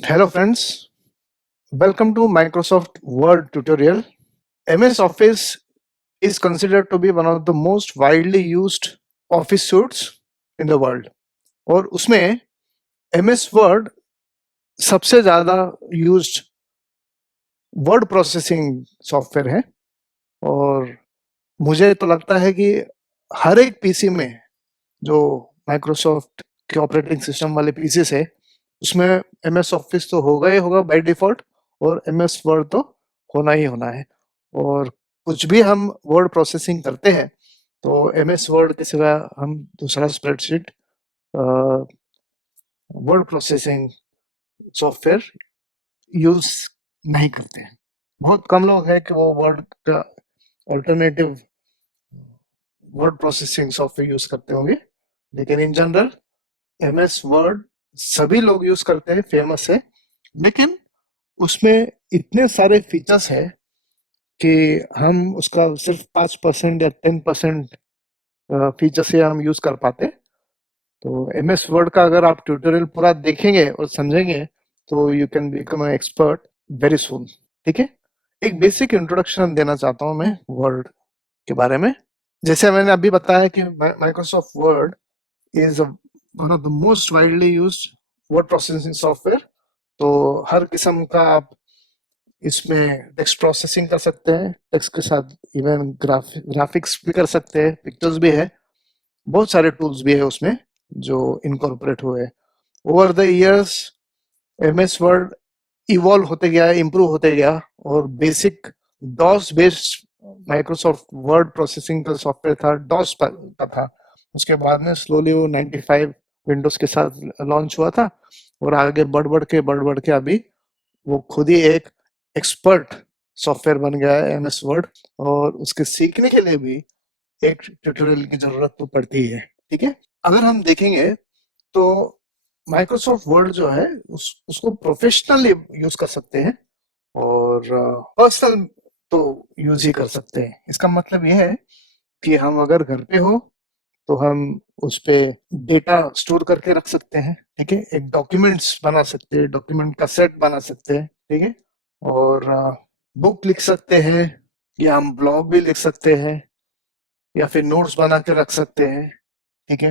Hello friends, welcome to Microsoft Word tutorial. MS Office is considered to be one of the most widely used office suites in the world और उसमें MS Word सबसे ज़्यादा used word processing software है और मुझे तो लगता है कि हर एक पीसी में जो माइक्रोसॉफ्ट के ऑपरेटिंग सिस्टम वाले पीसीस है उसमें MS ऑफिस तो होगा ही होगा बाय डिफॉल्ट और MS वर्ड तो होना ही होना है और कुछ भी हम वर्ड प्रोसेसिंग करते हैं तो MS वर्ड के सिवा हम दूसरा spreadsheet word processing software use नहीं करते हैं। बहुत कम लोग हैं कि वो वर्ड का alternative word processing software use करते होंगे, लेकिन इन जनरल MS वर्ड सभी लोग यूज करते हैं, फेमस है। लेकिन उसमें इतने सारे फीचर्स है कि हम उसका सिर्फ 5% या 10% फीचर से हम यूज कर पाते। तो MS वर्ड का अगर आप ट्यूटोरियल पूरा देखेंगे और समझेंगे तो you can become an expert very soon. ठीक है, एक बेसिक इंट्रोडक्शन देना चाहता हूँ मैं वर्ड के बारे में। जैसे मैंने अभी बताया कि Microsoft word is one of the most widely used word processing software. तो हर किस्म का आप इसमें टेक्स्ट प्रोसेसिंग कर सकते हैं, टेक्स्ट के साथ इवन ग्राफिक्स भी कर सकते हैं, पिक्चर्स भी है, बहुत सारे टूल्स भी है उसमें जो इनकॉर्पोरेट हुए हैं। Over the years MS word evolve होते गया, इम्प्रूव होते गया और basic DOS based Microsoft word processing का सॉफ्टवेयर था, डॉस का था। उसके बाद में स्लोली वो 95 विंडोज के साथ लॉन्च हुआ था और आगे बढ़ बढ़ के अभी वो खुद ही एक एक्सपर्ट सॉफ्टवेयर बन गया है MS वर्ड। और उसके सीखने के लिए भी एक ट्यूटोरियल की जरूरत तो पड़ती है। ठीक है, अगर हम देखेंगे तो माइक्रोसॉफ्ट वर्ड जो है उसको प्रोफेशनली यूज कर सकते हैं और पर्सनल तो यूज ही कर सकते हैं। इसका मतलब यह है कि हम अगर घर पे हो तो हम उस पे डेटा स्टोर करके रख सकते हैं। ठीक है, एक डॉक्यूमेंट्स बना सकते हैं, डॉक्यूमेंट का सेट बना सकते हैं। ठीक है, और बुक लिख सकते हैं या हम ब्लॉग भी लिख सकते हैं या फिर नोट्स बना के रख सकते हैं। ठीक है,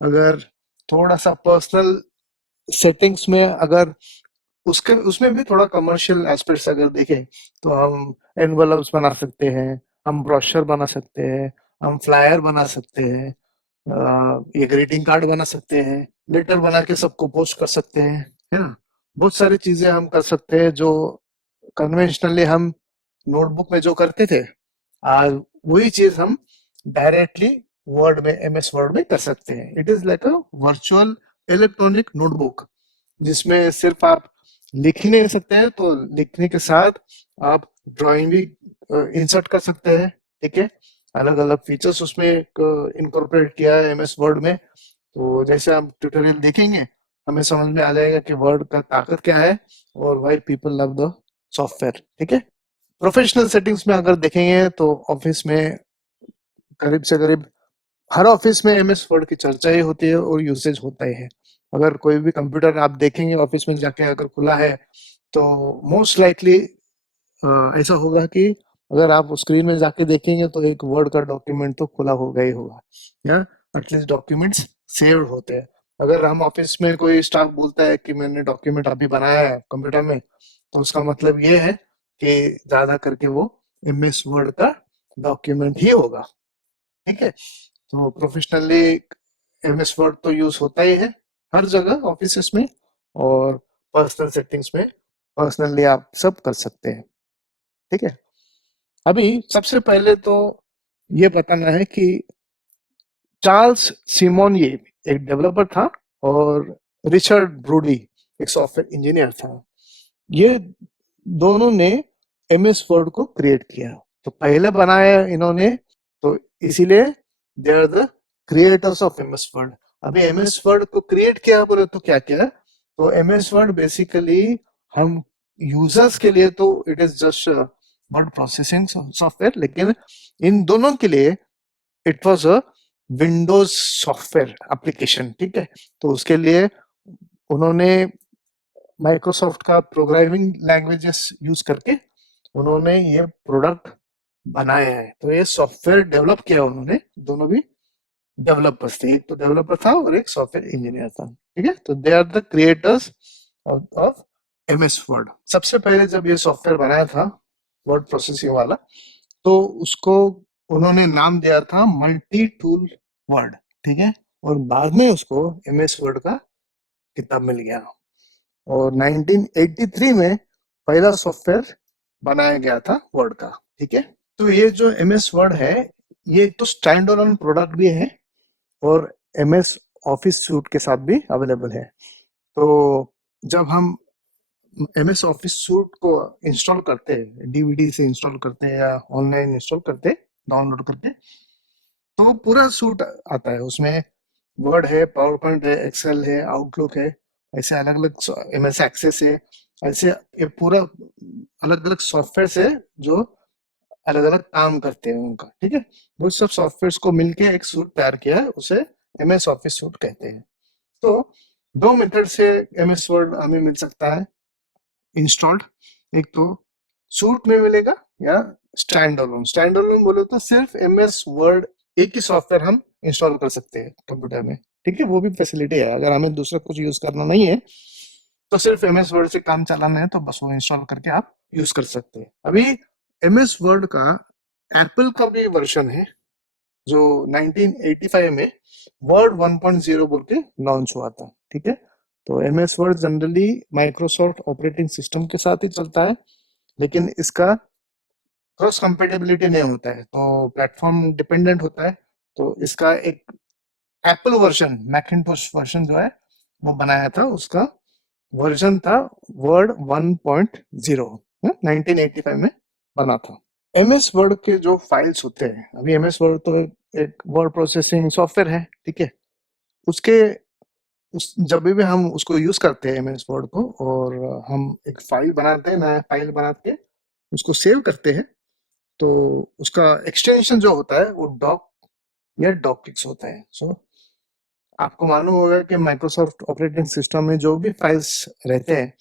अगर थोड़ा सा पर्सनल सेटिंग्स में अगर उसके उसमें भी थोड़ा कमर्शियल एस्पेक्ट्स अगर देखें तो हम एनवलप्स बना सकते हैं, हम ब्रोशर बना सकते हैं, हम फ्लायर बना सकते हैं, ये ग्रीटिंग कार्ड बना सकते हैं, लेटर बना के सबको पोस्ट कर सकते हैं, है ना। बहुत सारी चीजें हम कर सकते हैं जो कन्वेंशनली हम नोटबुक में जो करते थे, आज वही चीज हम डायरेक्टली वर्ड में MS वर्ड में कर सकते हैं। It is like a virtual electronic notebook जिसमें सिर्फ आप लिख ही नहीं सकते हैं, तो लिखने के साथ आप ड्राइंग भी इंसर्ट कर सकते हैं। ठीक है, अलग अलग फीचर्स उसमें इनकॉर्पोरेट किया है MS वर्ड में। तो जैसे आप ट्यूटोरियल देखेंगे हमें समझ में आ जाएगा कि वर्ड का ताकत क्या है और why people love the software. ठीक है, प्रोफेशनल सेटिंग्स में अगर देखेंगे तो ऑफिस में करीब से करीब हर ऑफिस में MS वर्ड की चर्चा ही होती है और यूसेज होता ही है। अगर कोई भी कंप्यूटर आप देखेंगे ऑफिस में जाके अगर खुला है तो मोस्ट लाइकली ऐसा होगा कि अगर आप स्क्रीन में जाके देखेंगे तो एक वर्ड का डॉक्यूमेंट तो खुला होगा ही होगा या एटलीस्ट डॉक्यूमेंट्स सेव्ड होते हैं। अगर हम ऑफिस में कोई स्टाफ बोलता है कि मैंने डॉक्यूमेंट अभी बनाया है कंप्यूटर में, तो उसका मतलब ये है कि ज्यादा करके वो MS वर्ड का डॉक्यूमेंट ही होगा। ठीक है, तो प्रोफेशनली MS वर्ड तो यूज होता ही है हर जगह ऑफिस में, और पर्सनल सेटिंग्स में पर्सनली आप सब कर सकते हैं। ठीक है, अभी सबसे पहले तो ये बताना है कि चार्ल्स सिमोन ये एक डेवलपर था और रिचर्ड ब्रूडी एक सॉफ्टवेयर इंजीनियर था। ये दोनों ने MS वर्ड को क्रिएट किया, तो पहले बनाया इन्होंने, तो इसीलिए they are the creators of MS word. अभी MS वर्ड को क्रिएट किया बोले तो क्या किया, तो MS वर्ड बेसिकली हम यूजर्स के लिए तो it is just word processing software, लेकिन इन दोनों के लिए it was a Windows software application. ठीक है, तो उसके लिए उन्होंने माइक्रोसॉफ्ट का प्रोग्रामिंग लैंग्वेजेस यूज करके उन्होंने ये प्रोडक्ट बनाया है। तो ये सॉफ्टवेयर डेवलप किया उन्होंने, दोनों भी डेवलपर्स थे, एक तो डेवलपर था और एक सॉफ्टवेयर इंजीनियर था। ठीक है, तो they are the creators of MS word. सबसे पहले जब ये सॉफ्टवेयर बनाया था वर्ड प्रोसेसिंग वाला, तो उसको उन्होंने नाम दिया था मल्टी टूल वर्ड। ठीक है, और बाद में उसको एमएस वर्ड का किताब मिल गया, और 1983 में पहला सॉफ्टवेयर बनाया गया था वर्ड का। ठीक है, तो ये जो एमएस वर्ड है, ये तो स्टैंड अलोन प्रोडक्ट भी है और एमएस ऑफिस सूट के साथ भी अवेलेबल है। तो जब हम एमएस ऑफिस सूट को इंस्टॉल करते हैं, डीवीडी से इंस्टॉल करते हैं या ऑनलाइन इंस्टॉल करते हैं डाउनलोड करके, तो वो पूरा सूट आता है। उसमें वर्ड है, पावर पॉइंट है, एक्सेल है, आउटलुक है, ऐसे अलग अलग एमएस एक्सेस है, ऐसे ये पूरा अलग अलग सॉफ्टवेयर है जो अलग अलग काम करते हैं उनका। ठीक है, वो सब सॉफ्टवेयर को मिलके एक सूट तैयार किया है, उसे एमएस ऑफिस सूट कहते हैं। तो दो मेथड से एमएस वर्ड हमें मिल सकता है इंस्टॉल्ड। एक तो सूट में मिलेगा या स्टैंड अलोन। स्टैंड अलोन बोले तो सिर्फ एमएस वर्ड एक ही सॉफ्टवेयर हम इंस्टॉल कर सकते हैं कंप्यूटर में। ठीक है, वो भी फैसिलिटी है, अगर हमें दूसरा कुछ यूज करना नहीं है तो सिर्फ एमएस वर्ड से काम चलाना है तो बस वो इंस्टॉल करके आप यूज कर सकते हैं। अभी एमएस वर्ड का एप्पल का भी वर्जन है जो 1985 में वर्ड 1.0 बोल के लॉन्च हुआ था। ठीक है, तो MS word generally Microsoft operating system के साथ ही चलता है, लेकिन इसका क्रॉस कंपेटेबिलिटी नहीं होता है, तो प्लेटफॉर्म डिपेंडेंट होता है। तो इसका एक एप्पल वर्जन, मैकिन्टोश वर्जन जो है वो बनाया था, उसका वर्जन था वर्ड 1.0, 1985 में बना था। एमएस वर्ड के जो फाइल्स होते हैं, अभी एमएस वर्ड तो एक वर्ड प्रोसेसिंग सॉफ्टवेयर है। ठीक है, उसके जब भी हम उसको यूज करते हैं एमएस वर्ड को, और हम एक फाइल बनाते हैं, नया फाइल बना के उसको सेव करते हैं, तो उसका एक्सटेंशन जो होता है वो डॉक या डॉकिक्स होता है। सो आपको मालूम होगा कि माइक्रोसॉफ्ट ऑपरेटिंग सिस्टम में जो भी फाइल्स रहते हैं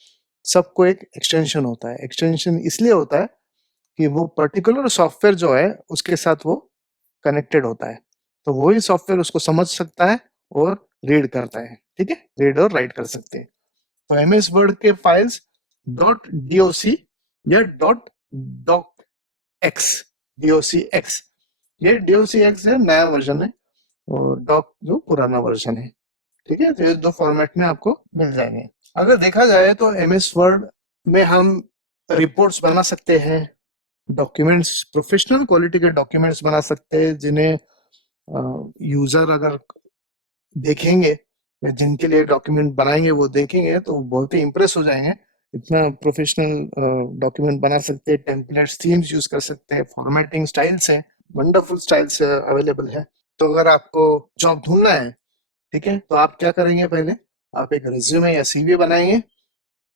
सबको एक एक्सटेंशन होता है। एक्सटेंशन इसलिए होता है कि वो पर्टिकुलर सॉफ्टवेयर जो है उसके साथ वो कनेक्टेड होता है, तो वही सॉफ्टवेयर उसको समझ सकता है और रीड करता है। ठीक है, रीड और राइट कर सकते हैं। तो एमएस वर्ड के फाइल्स डॉट डीओसी या dot doc x, DOC x, ये डीओसी एक्स है नया वर्जन है, और डॉक जो पुराना वर्जन है। ठीक है, तो ये दो फॉर्मेट में आपको मिल जाएंगे। अगर देखा जाए तो एमएस वर्ड में हम रिपोर्ट्स बना सकते हैं, डॉक्यूमेंट्स, प्रोफेशनल क्वालिटी के डॉक्यूमेंट्स बना सकते हैं, जिन्हें यूजर अगर देखेंगे या जिनके लिए डॉक्यूमेंट बनाएंगे वो देखेंगे तो बहुत ही इम्प्रेस हो जाएंगे। इतना प्रोफेशनल डॉक्यूमेंट बना सकते हैं, टेम्पलेट्स, थीम्स यूज कर सकते हैं, फॉर्मेटिंग स्टाइल्स है, वंडरफुल स्टाइल्स अवेलेबल है। तो अगर आपको जॉब ढूंढना है, ठीक है, तो आप क्या करेंगे, पहले आप एक रिज्यूमे या सीवी बनाएंगे।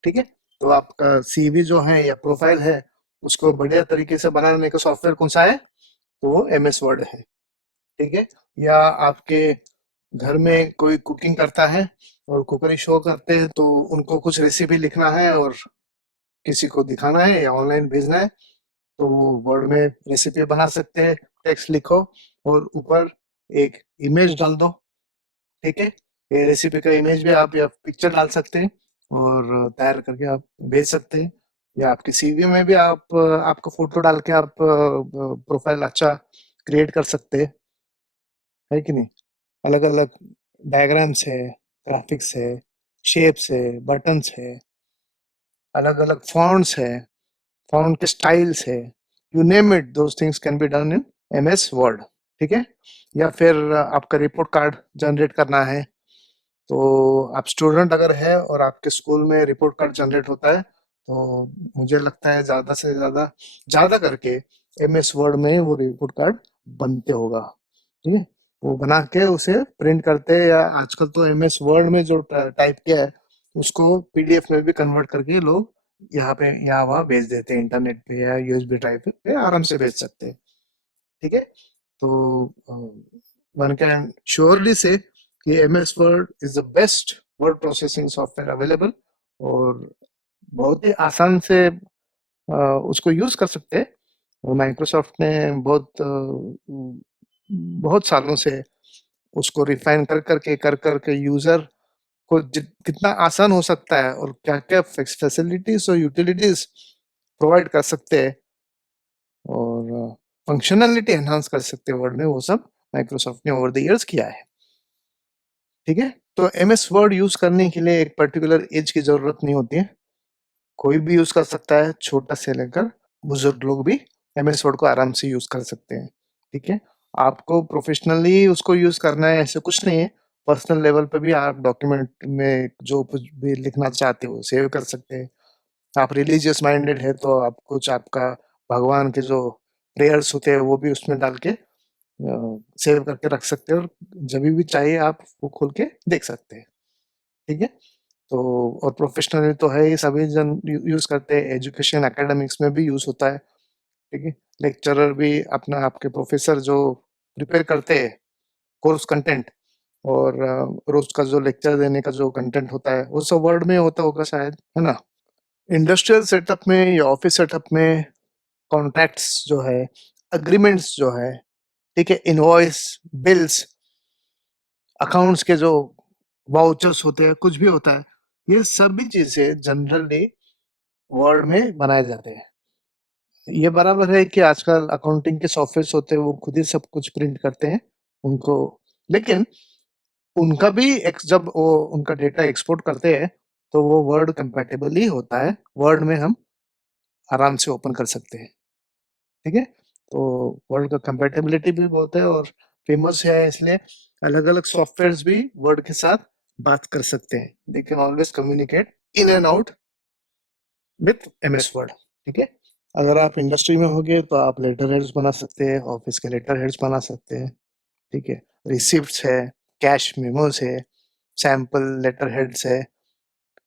ठीक है, तो आपका सीवी जो है या प्रोफाइल है उसको बढ़िया तरीके से बनाने का सॉफ्टवेयर कौन सा है, तो वो एमएस वर्ड है। ठीक है, या आपके घर में कोई कुकिंग करता है और कुकरी शो करते हैं, तो उनको कुछ रेसिपी लिखना है और किसी को दिखाना है या ऑनलाइन भेजना है, तो वो वर्ड में रेसिपी बना सकते हैं। टेक्स्ट लिखो और ऊपर एक इमेज डाल दो। ठीक है, ये रेसिपी का इमेज भी आप या पिक्चर डाल सकते हैं और तैयार करके आप भेज सकते हैं। या आपके सीवी में भी आप आपका फोटो डाल के आप प्रोफाइल अच्छा क्रिएट कर सकते हैं, है कि नहीं। अलग अलग डायग्राम्स है, ग्राफिक्स है, शेप्स है, बटन्स है, अलग अलग फॉन्ट्स है, फॉन्ट के स्टाइल्स है, you name it, those things can be done in MS word. ठीक है, या फिर आपका रिपोर्ट कार्ड जनरेट करना है, तो आप स्टूडेंट अगर है और आपके स्कूल में रिपोर्ट कार्ड जनरेट होता है, तो मुझे लगता है ज्यादा से ज्यादा, ज्यादा करके एमएस वर्ड में वो रिपोर्ट कार्ड बनते होगा। ठीक है, वो बना के उसे प्रिंट करते हैं, या आजकल तो एमएस वर्ड में जो टाइप किया है उसको पीडीएफ में भी कन्वर्ट करके लोग यहाँ पे यहाँ वहाँ भेज देते हैं, इंटरनेट पे या यूएसबी ड्राइव पे आराम से भेज सकते हैं। ठीक है, तो वन कैन श्योरली से कि MS word is the best word processing software available, और बहुत ही आसान से उसको यूज कर सकते हैं। और माइक्रोसॉफ्ट ने बहुत सालों से उसको रिफाइन कर करके यूजर को कितना आसान हो सकता है और क्या क्या फैसिलिटीज और यूटिलिटीज प्रोवाइड कर सकते हैं और फंक्शनैलिटी एनहांस कर सकते हैं वर्ड में, वो सब माइक्रोसॉफ्ट ने ओवर द इयर्स किया है। ठीक है, तो एमएस वर्ड यूज करने के लिए एक पर्टिकुलर एज की जरूरत नहीं होती है, कोई भी यूज कर सकता है, छोटा से लेकर बुजुर्ग लोग भी एमएस वर्ड को आराम से यूज कर सकते हैं। ठीक है, आपको प्रोफेशनली उसको यूज करना है ऐसे कुछ नहीं है, पर्सनल लेवल पे भी आप डॉक्यूमेंट में जो कुछ भी लिखना चाहते हो सेव कर सकते हैं। आप रिलीजियस माइंडेड है तो आप कुछ आपका भगवान के जो प्रेयर्स होते हैं वो भी उसमें डाल के सेव करके रख सकते हैं और जब भी चाहिए आप वो खोल के देख सकते हैं। ठीक है, तो और प्रोफेशनली तो है ही, सभी जन यूज करते हैं, एजुकेशन एकेडमिक्स में भी यूज होता है। ठीक है, लेक्चरर भी अपना आपके प्रोफेसर जो प्रिपेयर करते हैं कोर्स कंटेंट और रोज का जो लेक्चर देने का जो कंटेंट होता है वो सब वर्ड में होता होगा शायद, है ना। इंडस्ट्रियल सेटअप में या ऑफिस सेटअप में कॉन्ट्रैक्ट्स जो है, अग्रीमेंट्स जो है, ठीक है, इनवॉइस, बिल्स, अकाउंट्स के जो वाउचर्स होते हैं, कुछ भी होता है, ये सभी चीजें जनरली वर्ड में बनाए जाते हैं। ये बराबर है कि आजकल अकाउंटिंग के सॉफ्टवेयर होते हैं वो खुद ही सब कुछ प्रिंट करते हैं उनको, लेकिन उनका भी जब वो उनका डेटा एक्सपोर्ट करते हैं तो वो वर्ड कंपैटिबल ही होता है, वर्ड में हम आराम से ओपन कर सकते हैं। ठीक है, तो वर्ड का कंपैटिबिलिटी भी बहुत है और फेमस है, इसलिए अलग अलग सॉफ्टवेयर भी वर्ड के साथ बात कर सकते हैं, they can always communicate in and out with MS word. ठीक है, अगर आप इंडस्ट्री में होगे तो आप लेटर हेड्स बना सकते हैं, ऑफिस के लेटर हेड्स बना सकते हैं। ठीक है, रिसिप्ट्स है, कैश मेमोज है, सैंपल लेटर हेड्स है।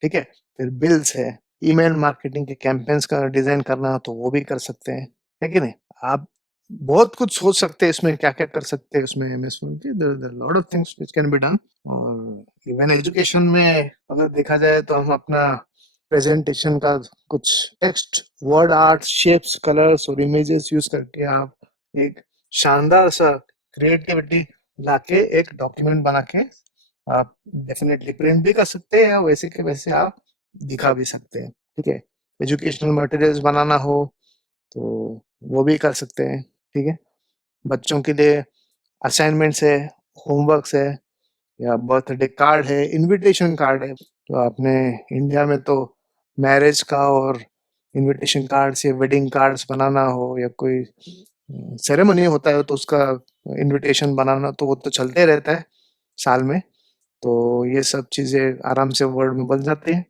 ठीक है, फिर बिल्स है, ईमेल मार्केटिंग के कैंपेन्स का डिजाइन करना हो तो वो भी कर सकते हैं, है कि नहीं। आप बहुत कुछ सोच सकते हैं इसमें, क्या क्या कर सकते हैं उसमें एमएस वर्ड के, there lot of things which can be done. और इवन एजुकेशन में अगर देखा जाए तो हम अपना प्रेजेंटेशन का कुछ text, word art, shapes, colours और इमेजेस यूज करके आप एक शानदार सा क्रिएटिविटी लाके एक डॉक्यूमेंट बना के आप डेफिनेटली प्रिंट भी कर सकते हैं, वैसे के वैसे आप दिखा भी सकते हैं। ठीक है, एजुकेशनल मटेरियल्स बनाना हो तो वो भी कर सकते हैं। ठीक है, बच्चों के लिए असाइनमेंट्स है, होमवर्क्स है, या बर्थडे कार्ड है, इनविटेशन कार्ड है। तो आपने इंडिया में तो मैरिज का और इनविटेशन कार्ड्स या वेडिंग कार्ड्स बनाना हो या कोई सेरेमनी होता है तो उसका इनविटेशन बनाना तो वो तो चलते रहता है साल में, तो ये सब चीजें आराम से वर्ड में बन जाती हैं।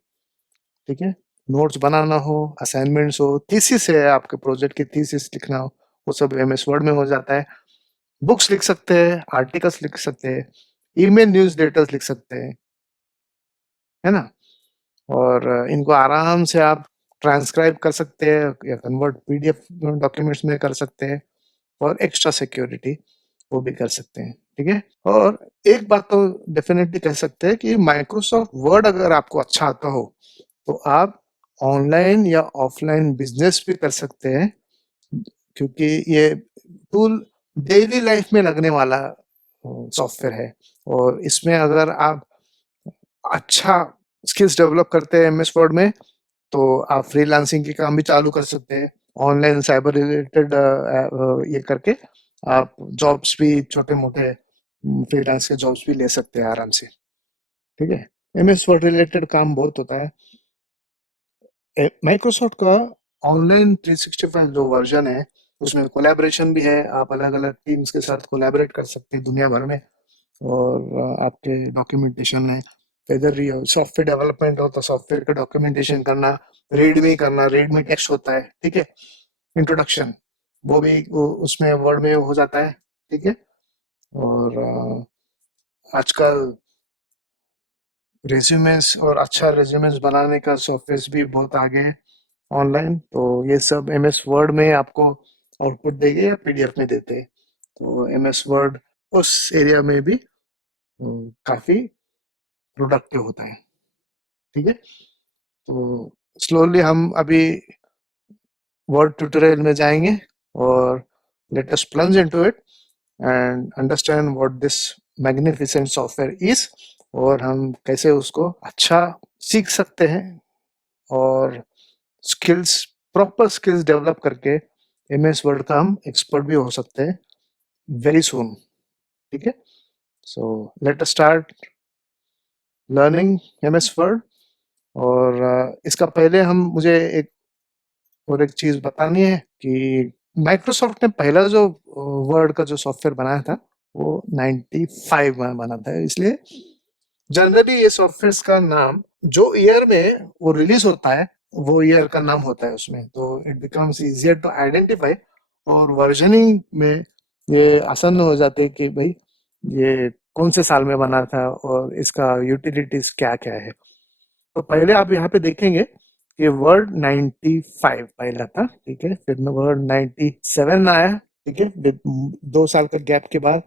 ठीक है, नोट्स बनाना हो, असाइनमेंट्स हो, थीसिस है, आपके प्रोजेक्ट की थीसिस लिखना हो, वो सब एमएस वर्ड में हो जाता है। बुक्स लिख सकते हैं, आर्टिकल्स लिख सकते हैं, ईमेल न्यूज़ लेटर्स लिख सकते हैं, है ना। और इनको आराम से आप ट्रांसक्राइब कर सकते हैं या कन्वर्ट पीडीएफ डॉक्यूमेंट्स में कर सकते हैं और एक्स्ट्रा सिक्योरिटी वो भी कर सकते हैं। ठीक है, और एक बात तो डेफिनेटली कह सकते हैं कि माइक्रोसॉफ्ट वर्ड अगर आपको अच्छा आता हो तो आप ऑनलाइन या ऑफलाइन बिजनेस भी कर सकते हैं, क्योंकि ये टूल डेली लाइफ में लगने वाला सॉफ्टवेयर है। और इसमें अगर आप अच्छा स्किल्स डेवलप करते हैं एमएस वर्ड में तो आप फ्रीलांसिंग के काम भी चालू कर सकते हैं, ऑनलाइन साइबर रिलेटेड ये करके आप जॉब्स भी, छोटे मोटे फ्रीलांस के जॉब्स भी ले सकते हैं आराम से। ठीक है, एमएस वर्ड रिलेटेड काम बहुत होता है। माइक्रोसॉफ्ट का ऑनलाइन 365 जो वर्जन है उसमें कोलैबोरेशन भी है, आप अलग अलग टीम्स के साथ कोलैबोरेट कर सकते हैं दुनिया भर में। और आपके डॉक्यूमेंटेशन है, इधर सॉफ्टवेयर डेवलपमेंट हो तो सॉफ्टवेयर का डॉक्यूमेंटेशन करना, रीड में करना, रीड में टेक्स्ट होता है। ठीक है, इंट्रोडक्शन वो भी उसमें वर्ड में हो जाता है। ठीक है, और आजकल रेज्यूमेस और अच्छा रेज्यूमेस बनाने का सॉफ्टवेयर भी बहुत आगे है ऑनलाइन, तो ये सब एमएस वर्ड में आपको आउटपुट देंगे या पीडीएफ में देते हैं, तो एमएस वर्ड उस एरिया में भी काफी प्रोडक्टिव होता है। ठीक है, तो स्लोली हम अभी वर्ड ट्यूटोरियल में जाएंगे और let us plunge into it and understand what this magnificent software is, और हम कैसे उसको अच्छा सीख सकते हैं और स्किल्स, प्रॉपर स्किल्स डेवलप करके एमएस वर्ड का हम एक्सपर्ट भी हो सकते हैं वेरी सून। ठीक है, so let us start learning MS word. और इसका पहले हम मुझे एक और एक चीज बतानी है कि माइक्रोसॉफ्ट ने पहला जो वर्ड का जो सॉफ्टवेयर बनाया था वो 95 में बना था, इसलिए जनरली ये सॉफ्टवेयर का नाम जो ईयर में वो रिलीज होता है वो ईयर का नाम होता है उसमें, तो it becomes easier to identify. और वर्जनिंग में ये आसान हो जाते हैं कि भाई ये कौन से साल में बना था और इसका यूटिलिटीज क्या क्या है। तो पहले आप यहाँ पे देखेंगे कि वर्ड 95 पहला था, ठीक है, फिर वर्ड 97 आया, ठीक है, 2 साल का गैप के बाद।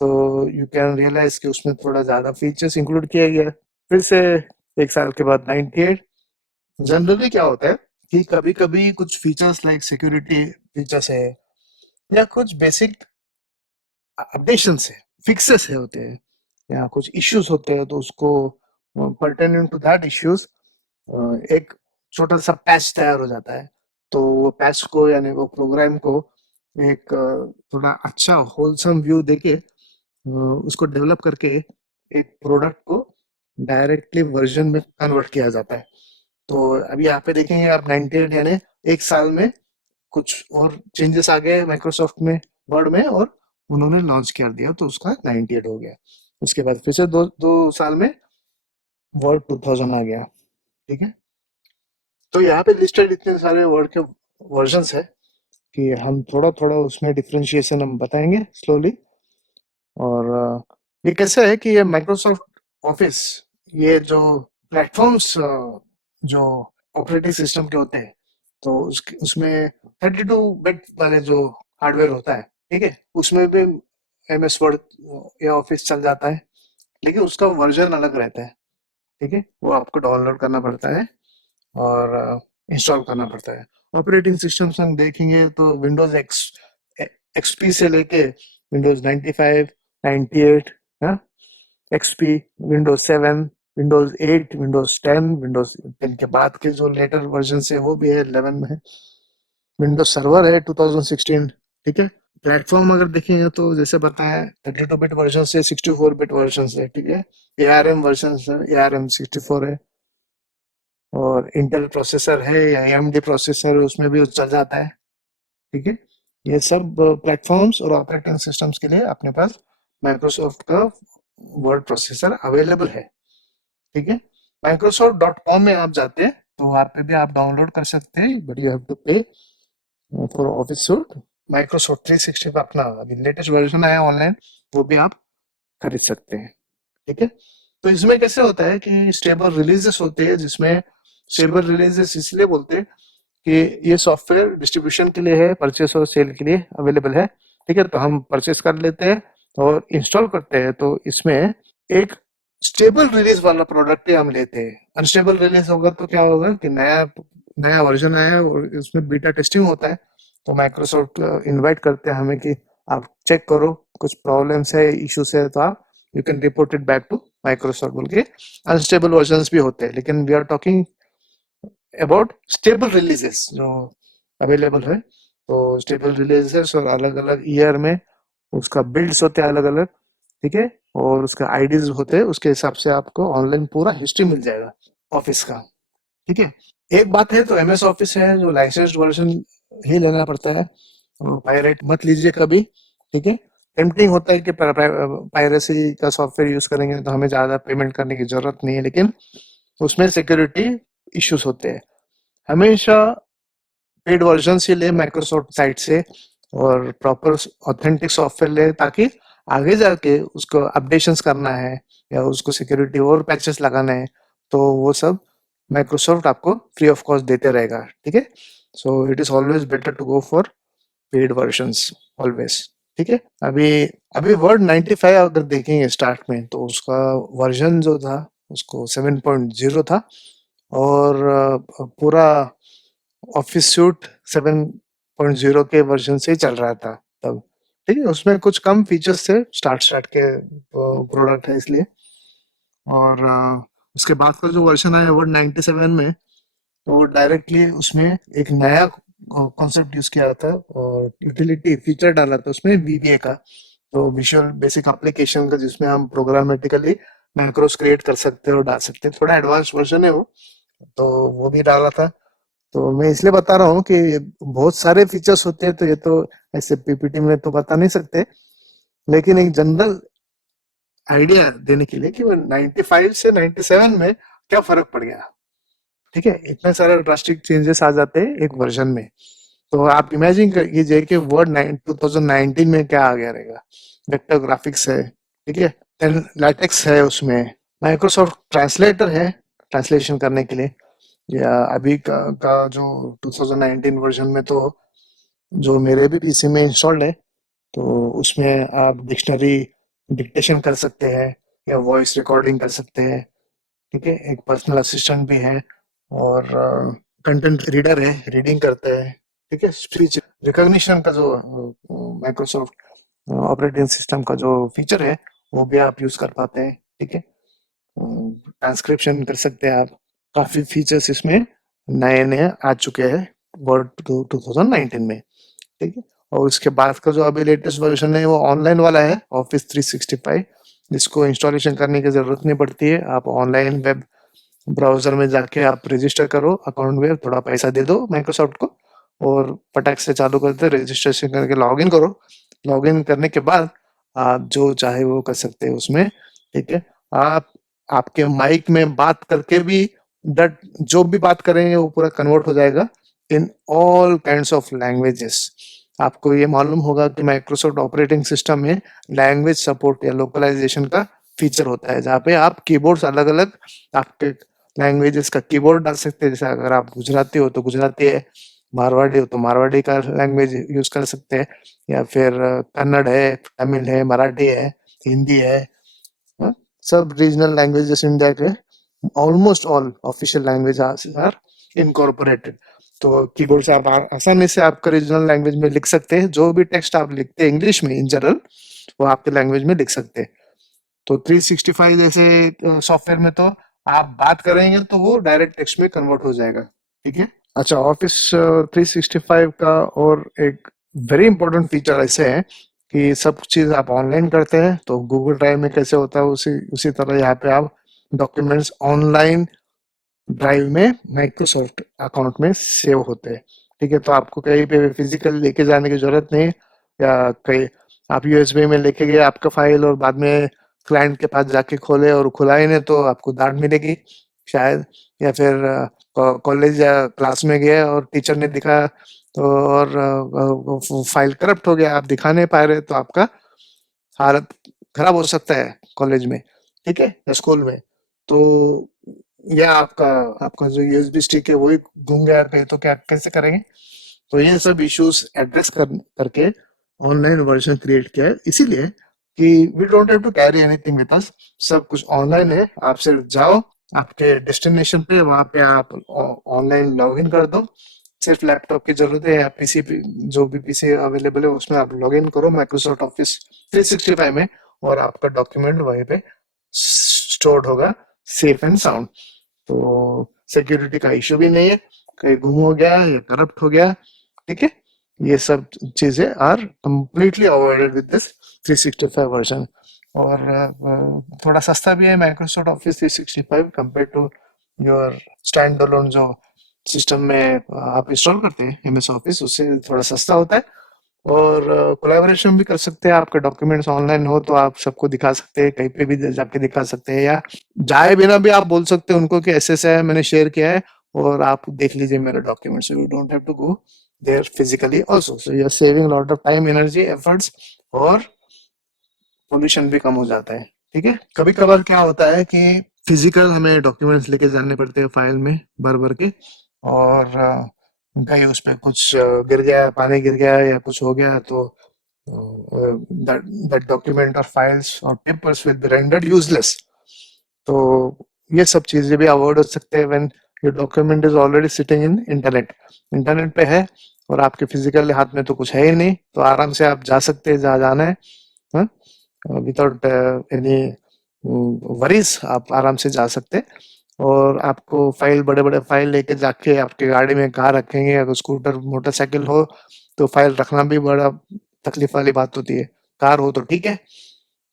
तो यू कैन रियलाइज कि उसमें थोड़ा ज्यादा फीचर्स इंक्लूड किया गया। फिर से 1 साल के बाद 98। जनरली क्या होता है कि कभी कभी कुछ फीचर्स लाइक सिक्योरिटी फीचर्स है या कुछ बेसिक अपडेशन है, फिक्सेस है होते हैं, या कुछ इश्यूज होते हैं, तो उसको पर्टेनिंग टू दैट इश्यूज एक छोटा सा पैच तैयार हो जाता है। तो वो पैच को यानी वो प्रोग्राम को एक थोड़ा अच्छा होलसम व्यू देके उसको डेवलप करके एक प्रोडक्ट को डायरेक्टली वर्जन में कन्वर्ट किया जाता है। तो अभी यहाँ पे देखेंगे आप 98 यानी 1 साल में कुछ और चेंजेस आ गए माइक्रोसॉफ्ट में वर्ड में, और उन्होंने लॉन्च कर दिया तो उसका 98 हो गया। उसके बाद फिर से दो साल में वर्ड 2000 आ गया। ठीक है, तो यहाँ पे लिस्टेड इतने सारे वर्ड के वर्जन्स है कि हम थोड़ा थोड़ा उसमें डिफरेंशिएशन हम बताएंगे स्लोली। और ये कैसा है कि ये माइक्रोसॉफ्ट ऑफिस, ये जो प्लेटफॉर्म्स जो ऑपरेटिंग सिस्टम के होते हैं, तो उसमें 32 बिट वाले जो हार्डवेयर होता है, ठीक है, उसमें भी एमएस वर्ड या ऑफिस चल जाता है, लेकिन उसका वर्जन अलग रहता है। ठीक है, वो आपको डाउनलोड करना पड़ता है और इंस्टॉल करना पड़ता है। ऑपरेटिंग सिस्टम हम देखेंगे तो विंडोज एक्सपी से लेके विंडोज 95, 98, हाँ, XP, Windows 7, Windows 8, Windows 10, Windows 10 के बाद के जो लेटर वर्जन है वो भी है 11 में है। विंडोज सर्वर है 2016। ठीक है, प्लेटफॉर्म अगर देखेंगे तो जैसे बताया 32 बिट वर्जन से 64 बिट वर्जन है। ठीक है, ARM वर्जन है, ARM 64 है, और इंटेल प्रोसेसर है या AMD प्रोसेसर है उसमें भी चल जाता है। ठीक है, ये सब प्लेटफॉर्म्स और ऑपरेटिंग सिस्टम्स के लिए अपने पास माइक्रोसॉफ्ट का वर्ड प्रोसेसर अवेलेबल है। ठीक है, Microsoft.com में आप जाते हैं तो वहाँ पे भी आप डाउनलोड कर सकते हैं, बट यू हैव टू पे फॉर ऑफिस सूट। माइक्रोसॉफ्ट 365 अपना अभी लेटेस्ट वर्जन आया ऑनलाइन, वो भी आप खरीद सकते हैं। ठीक है, तो इसमें कैसे होता है कि स्टेबल रिलीजेस होते हैं, जिसमें स्टेबल रिलीजेस इसलिए बोलते हैं कि ये सॉफ्टवेयर डिस्ट्रीब्यूशन के लिए है, परचेस और सेल के लिए अवेलेबल है। ठीक है, तो हम परचेस कर लेते हैं और इंस्टॉल करते हैं, तो इसमें एक स्टेबल रिलीज वाला प्रोडक्ट ही हम लेते हैं। अनस्टेबल रिलीज होगा तो क्या होगा कि नया नया वर्जन आया और इसमें बीटा टेस्टिंग होता है, तो माइक्रोसॉफ्ट इनवाइट करते हैं हमें कि आप चेक करो, कुछ प्रॉब्लम्स है, इश्यूज है, तो आप you can report it back to Microsoft बोल के। अनस्टेबल वर्जन भी होते हैं, लेकिन we are talking about stable releases जो अवेलेबल है। तो स्टेबल रिलीजेस और अलग अलग ईयर में उसका बिल्ड्स होते हैं अलग अलग। ठीक है, और उसका आईडीज होते हैं, उसके हिसाब से आपको ऑनलाइन पूरा हिस्ट्री मिल जाएगा ऑफिस का। ठीक है, एक बात है तो एमएस ऑफिस है जो लाइसेंस्ड वर्जन ही लेना पड़ता है, पायरेट मत लीजिए कभी। ठीक है, टेम्पटिंग होता है कि पायरेसी का सॉफ्टवेयर यूज करेंगे तो हमें ज्यादा पेमेंट करने की जरूरत नहीं है, लेकिन उसमें सिक्योरिटी इश्यूज होते हैं। हमेशा पेड वर्जन ही ले माइक्रोसॉफ्ट साइट से, और प्रॉपर ऑथेंटिक सॉफ्टवेयर ले, ताकि आगे जाके उसको अपडेशंस करना है या उसको सिक्योरिटी और पैचेस लगाना है, तो वो सब माइक्रोसॉफ्ट आपको फ्री ऑफ कॉस्ट देते रहेगा। ठीक है, so it is always better to go for paid versions always. ठीक है, अभी अभी वर्ड 95 अगर देखेंगे स्टार्ट में तो उसका वर्जन जो था उसको 7.0 था, और पूरा ऑफिस सूट 7.0 के वर्जन से चल रहा था तब। ठीक है, उसमें कुछ कम फीचर्स थे, स्टार्ट स्टार्ट के प्रोडक्ट है इसलिए। और उसके बाद का जो वर्जन आया वर्ड 97 में, तो वो डायरेक्टली उसमें एक नया कॉन्सेप्ट यूज किया था और यूटिलिटी फीचर डाला था उसमें वीबीए का। तो विजुअल बेसिक एप्लीकेशन का, जिसमें हम प्रोग्रामेटिकली मैक्रोस क्रिएट कर सकते हैं और डाल सकते हैं, थोड़ा एडवांस वर्जन है वो। तो वो भी डाला था। तो मैं इसलिए बता रहा हूँ कि बहुत सारे फीचर्स होते हैं, तो ये तो ऐसे पीपीटी में तो बता नहीं सकते, लेकिन एक जनरल आइडिया देने के लिए कि वो 95 से 97 में क्या फर्क पड़ गया। ठीक है, इतने सारे ड्रास्टिक चेंजेस आ जाते हैं एक वर्जन में। तो आप इमेजिन कीजिए कि वर्ड 2019 में क्या आ गया रहेगा। वेक्टर ग्राफिक्स है, ठीक है, देन लैटेक्स है उसमें, माइक्रोसॉफ्ट ट्रांसलेटर है ट्रांसलेशन करने के लिए। या अभी का जो 2019 वर्जन में, तो जो मेरे भी पीसी में इंस्टॉल्ड है, तो उसमें आप डिक्शनरी डिक्टेशन कर सकते हैं या वॉइस रिकॉर्डिंग कर सकते हैं। ठीक है, एक पर्सनल असिस्टेंट भी है और कंटेंट रीडर है, रीडिंग करते हैं। ठीक है, स्पीच रिकॉग्निशन का जो माइक्रोसॉफ्ट ऑपरेटिंग सिस्टम का जो फीचर है, वो भी आप यूज कर पाते हैं। ठीक है, ट्रांसक्रिप्शन कर सकते हैं आप। काफी फीचर्स इसमें नए नए आ चुके हैं वर्ड 2019 में। ठीक है, और उसके बाद का जो अभी लेटेस्ट वर्जन है वो ऑनलाइन वाला है, ऑफिस 365, जिसको इंस्टॉलेशन करने की जरूरत नहीं पड़ती है। आप ऑनलाइन वेब ब्राउजर में जाके आप रजिस्टर करो अकाउंट में, थोड़ा पैसा दे दो माइक्रोसॉफ्ट को, और फटाक से चालू करते रजिस्ट्रेशन करके लॉग इन करो। लॉग इन करने के बाद आप जो चाहे वो कर सकते हैं उसमें। ठीक है, आप आपके माइक में बात करके भी दैट जो भी बात करेंगे वो पूरा कन्वर्ट हो जाएगा in all kinds of languages. आपको ये मालूम होगा कि माइक्रोसॉफ्ट ऑपरेटिंग सिस्टम में लैंग्वेज सपोर्ट या लोकलाइजेशन का फीचर होता है, जहाँ पे आप कीबोर्ड्स अलग अलग आपके लैंग्वेजेस का कीबोर्ड डाल सकते हैं। जैसे अगर आप गुजराती हो तो गुजराती है, मारवाड़ी हो तो मारवाड़ी का लैंग्वेज यूज कर सकते हैं, या फिर कन्नड़ है, तमिल है, मराठी है, हिंदी है। हाँ? सब रीजनल लैंग्वेजेस इंडिया के almost all official language are incorporated. तो कीबोर्ड से आप आसानी से आपका रीजनल लैंग्वेज में लिख सकते हैं। जो भी टेक्स्ट आप लिखते हैं इंग्लिश में इन जनरल, वो आपके लैंग्वेज में लिख सकते हैं। तो 365 जैसे सॉफ्टवेयर में तो आप बात करेंगे तो वो डायरेक्ट टेक्स्ट में कन्वर्ट हो जाएगा। ठीक है। अच्छा, ऑफिस 365 का और एक वेरी इंपॉर्टेंट फीचर ऐसे है कि सब चीज आप ऑनलाइन करते हैं, तो गूगल ड्राइव में कैसे होता है उसी उसी तरह यहाँ पे आप डॉक्यूमेंट्स ऑनलाइन ड्राइव में माइक्रोसॉफ्ट अकाउंट में सेव होते हैं। ठीक है, तो आपको कहीं पे फिजिकल लेके जाने की जरूरत नहीं है, या कहीं आप यूएसबी में लेके गए आपका फाइल और बाद में क्लाइंट के पास जाके खोले और खुला ही नहीं, तो आपको डांट मिलेगी शायद। या फिर कॉलेज या क्लास में गए और टीचर ने दिखा तो, और फाइल करप्ट हो गया, आप दिखा नहीं पा रहे, तो आपका हालत खराब हो सकता है कॉलेज में। ठीक है, या स्कूल में। तो या आपका आपका जो यूएसबी स्टिक है वही गुम गया कहीं, तो क्या कैसे करेंगे। तो ये सब इश्यूज एड्रेस करके ऑनलाइन वर्जन क्रिएट किया है, इसीलिए कि we don't have to carry anything with us. सब कुछ ऑनलाइन है, आप सिर्फ जाओ आपके डेस्टिनेशन पे, वहां पे आप ऑनलाइन लॉग इन कर दो। सिर्फ लैपटॉप की जरूरत है या पीसी पे, जो भी पीसी अवेलेबल है उसमें आप लॉग इन करो माइक्रोसॉफ्ट ऑफिस 365 में, और आपका डॉक्यूमेंट वहीं पे स्टोर्ड होगा, सेफ एंड साउंड। तो सिक्योरिटी का इशू भी नहीं है, कहीं गुम हो गया या करप्ट हो गया। ठीक है, ये सब चीजें are completely avoided with this 365 version. और थोड़ा सस्ता भी है Microsoft Office 365 compare to your stand alone जो सिस्टम में आप इंस्टॉल करते हैं एमएस ऑफिस, उससे थोड़ा सस्ता होता है। और कोलैबोरेशन भी कर सकते हैं, आपके डॉक्यूमेंट्स ऑनलाइन हो तो आप सबको दिखा सकते हैं, कहीं पे भी जाके दिखा सकते हैं, या जाए बिना भी आप बोल सकते हैं उनको कि ऐसे ऐसे है, मैंने शेयर किया है और आप देख लीजिए मेरे documents. You don't have to go there physically also, so you are saving lot of time, energy, efforts, और पोल्यूशन भी कम हो जाता है। ठीक है, कभी कभार क्या होता है कि फिजिकल हमें डॉक्यूमेंट्स लेके जाने पड़ते हैं फाइल में भर भर के, और कहीं उसमें कुछ गिर गया, पानी गिर गया या कुछ हो गया, तो that document or files or papers will be rendered useless. तो ये सब चीजें भी अवॉइड हो सकते हैं व्हेन ये document is already sitting in internet पे है, और आपके फिजिकल हाथ में तो कुछ है ही नहीं, तो आराम से आप जा सकते हैं जहाँ जाना है, विदाउट एनी वरीज आप आराम से जा सकते हैं। और आपको फाइल, बड़े बड़े फाइल लेके जाके आपके गाड़ी में कहाँ रखेंगे, अगर स्कूटर मोटरसाइकिल हो तो फाइल रखना भी बड़ा तकलीफ वाली बात होती है, कार हो तो ठीक है।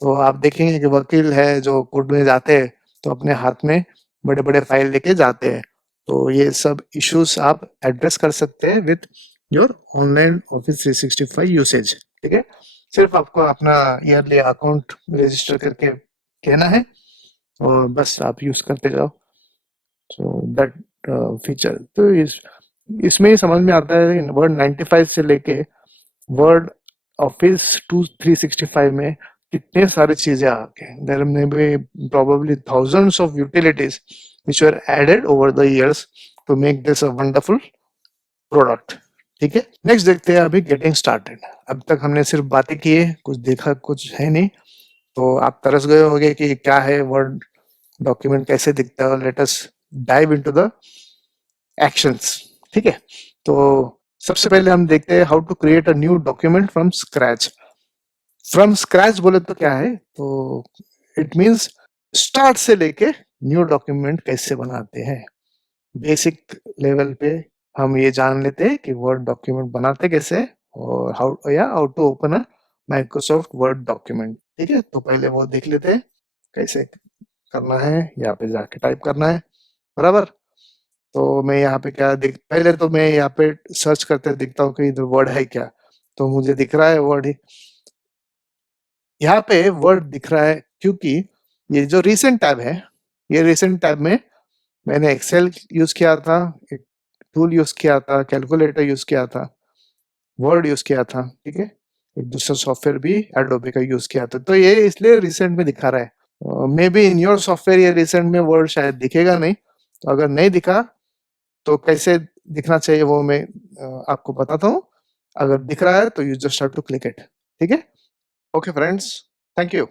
तो आप देखेंगे कि वकील है जो कोर्ट में जाते हैं तो अपने हाथ में बड़े बड़े फाइल लेके जाते हैं, तो ये सब इश्यूज आप एड्रेस कर सकते हैं with your online office 365 usage, ठीक है। सिर्फ आपको अपना ईयरली अकाउंट रजिस्टर करके कहना है और बस आप यूज करते जाओ। सो दैट फीचर तो इसमें ही समझ में आता है वर्ड 95 से लेके वर्ड ऑफिस 365 में कितने सारी चीजें आ गए। There may be probably thousands of utilities which were added over the years to make this a wonderful product, ठीक है। नेक्स्ट देखते हैं अभी गेटिंग स्टार्टेड। अब तक हमने सिर्फ बातें की है, कुछ देखा कुछ है नहीं, तो आप तरस गए होंगे कि क्या है वर्ड डॉक्यूमेंट, कैसे दिखता है। Let us dive into the actions, ठीक है। तो सबसे पहले हम देखते हैं how to create a new document from scratch. From scratch बोले तो क्या है, तो इट मींस स्टार्ट से लेके न्यू डॉक्यूमेंट कैसे बनाते हैं। बेसिक लेवल पे हम ये जान लेते हैं कि वर्ड डॉक्यूमेंट बनाते कैसे, और how to open a Microsoft Word document, ठीक है। तो पहले वो देख लेते हैं कैसे करना है, यहाँ पे जाके टाइप करना है, बराबर। तो मैं यहाँ पे क्या देख, पहले तो मैं यहाँ पे सर्च करते दिखता हूँ कि इधर वर्ड है क्या, तो मुझे दिख रहा है वर्ड ही, यहाँ पे वर्ड दिख रहा है क्योंकि ये जो रिसेंट टैब है, ये रिसेंट टैब में मैंने एक्सेल यूज किया था, एक टूल यूज किया था, कैलकुलेटर यूज किया था, वर्ड यूज किया था, ठीक है। एक दूसरा सॉफ्टवेयर भी एडोबे का यूज किया था, तो ये इसलिए रिसेंट में दिखा रहा है। May be in your software ये रिसेंट में वर्ड शायद दिखेगा नहीं, तो अगर नहीं दिखा तो कैसे दिखना चाहिए वो मैं आपको बताता हूँ। अगर दिख रहा है तो you just have to click it, ठीक है। Okay friends, thank you.